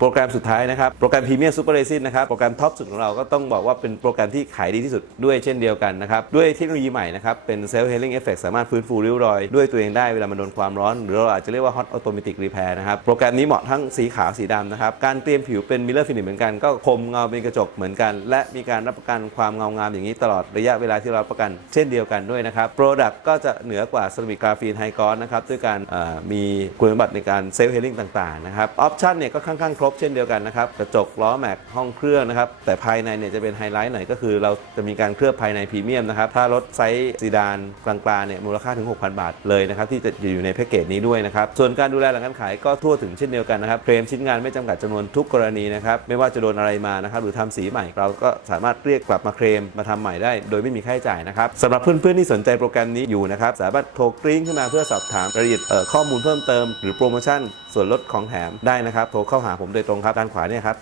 โปรแกรมสุดท้ายนะครับ โปรแกรมพรีเมียมซูเปอร์เรซินนะครับ โปรแกรมท็อปสุดของเราก็ต้องบอกว่าเป็นโปรแกรมที่ขายดีที่สุดด้วยเช่นเดียวกันนะครับ ด้วยเทคโนโลยีใหม่นะครับ เป็นเซลล์เฮลิ่งเอฟเฟกสามารถฟื้นฟูริ้วรอยด้วยตัวเองได้เวลามันโดนความร้อน หรือเราอาจจะเรียกว่าฮอตออโตเมติกรีแพร์นะครับ โปรแกรมนี้เหมาะทั้งสีขาวสีดำนะครับ การเตรียมผิวเป็นมิเลอร์ฟินิชเหมือนกัน ก็คมเงาเป็นกระจกเหมือนกัน และมีการรับประกันความเงางามอย่างนี้ตลอดระยะเวลาที่เรารับประกัน เช่นเดียวกันด้วยนะครับโปรดักต์ก็จะเหนือกว่าเซรามิกกราฟีนไฮกรอนนะครับด้วยการมีคุณสมบัติในการเซลล์เฮลิ่งต่างๆนะครับออปชันเนี่ยก็ค่อนข้างครบเช่นเดียวกันนะครับกระจกล้อแม็กห้องเครื่องนะครับแต่ภายในเนี่ยจะเป็นไฮไลท์หน่อยก็คือ เราจะมีการเคลือบภายในพรีเมียมนะครับถ้ารถไซส์ซีดานกลางๆเนี่ยมูลค่าถึง 6,000 บาทเลยนะครับที่จะอยู่ในแพ็กเกจนี้ด้วยนะครับส่วนการดูแลหลังการขายก็ทั่วถึงเช่นเดียวกันนะครับเคลมชิ้นงานไม่จำกัดจำนวนทุกกรณีนะครับไม่ว่าจะโดนอะไรมานะครับหรือทำสีใหม่เราก็สามารถเรียกกลับมาเคลมมาทำใหม่ได้ โดยไม่มีค่าใช้จ่ายนะครับสำหรับเพื่อนๆที่สนใจโปรแกรมนี้อยู่นะครับสามารถโทรกริ้งขึ้นมาเพื่อสอบถามรายละเอียดข้อมูลเพิ่มเติมหรือโปรโมชั่น ส่วนลดของแถมได้นะครับโทรเข้าหาผมโดยตรงครับด้านขวาเนี่ยครับ